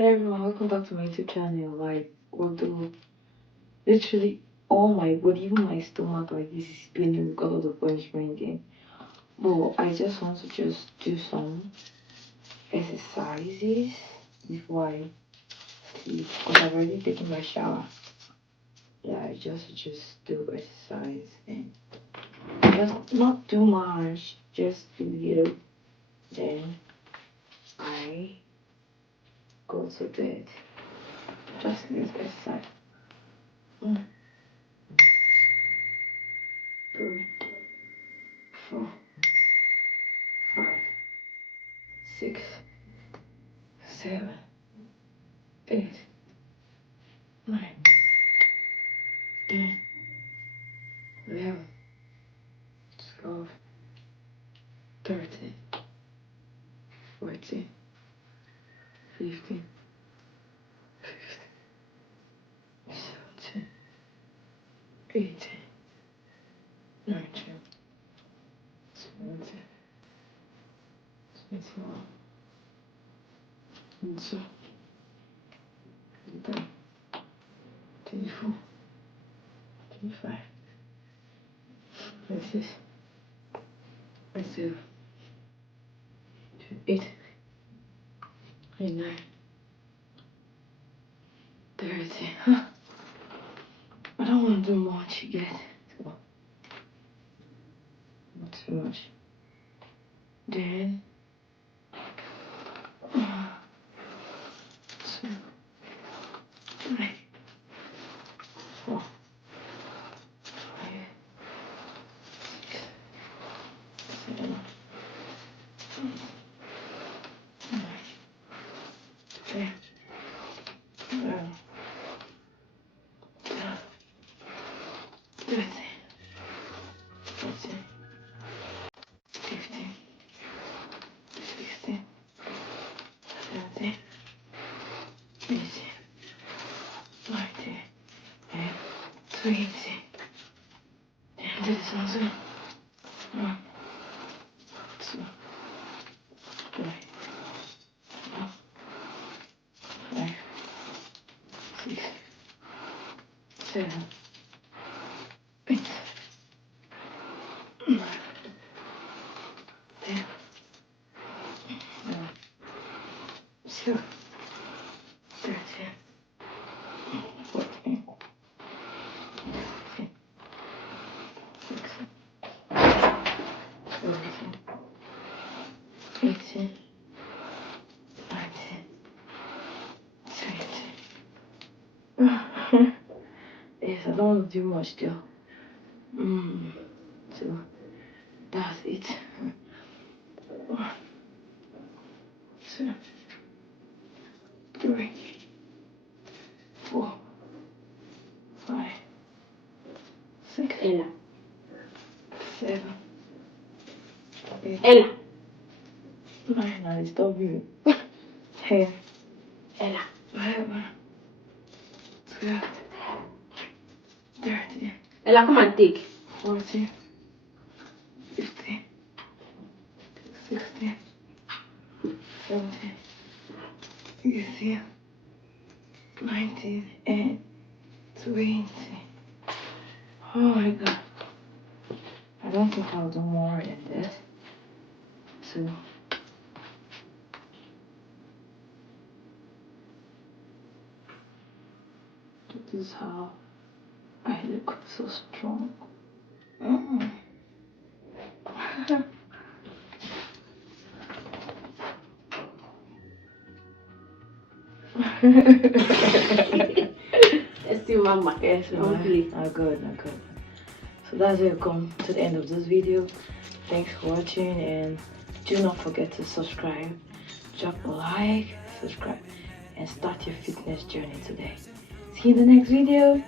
Hey everyone, welcome back to my YouTube channel. Like, although literally all my body, even my stomach, like this is paining because of the punishment game. But I just want to just do some exercises before I sleep because I've already taken my shower. Yeah, I just do exercise and just not too much, just a little. Then I go to bed. Just this exercise. 3, 4, 5, 6, 7, 8, 9, 10, 11, 12, 13, 14, 15, 16, 17, 18, 19, 20, 21, 22, 23, 24, 25, 26, 27, 28, 29, 30. I don't want to do much, you get. So, not too much. Then, 2, 3, 4, 5, 6, 7, 8, 9, 10, 11, 12, 13, 14, 15, 16, 17, 18, 19, and 20. And this is 1, 2, 3, 4, 5, 6, 7, 8, 9, 10, 11, 12, 13, 14, 15, 16, 17, 18, 19, 20. Yes, I don't want to do much still. So that's it. 1, 2, 3, 4, 5, 6, Ella. 7, 8, Ella. 9. Now stop you. 10, Ella. 11, 12, 13, Ella, come and take. 14, 15, 16, 17, 18, 19, and 20. Oh my god. I don't think I'll do more than this. So this is how I look so strong. Let's see, Mama. Yes, Hopefully. not good. So that's it. Come to the end of this video. Thanks for watching, and do not forget to subscribe, drop a like, subscribe, and start your fitness journey today. See you in the next video.